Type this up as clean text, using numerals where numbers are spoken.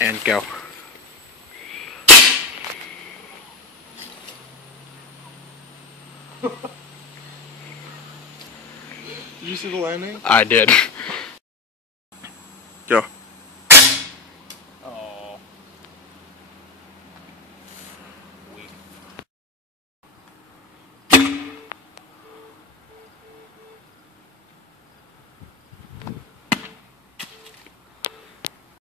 And go. Did you see the landing? I did. Go.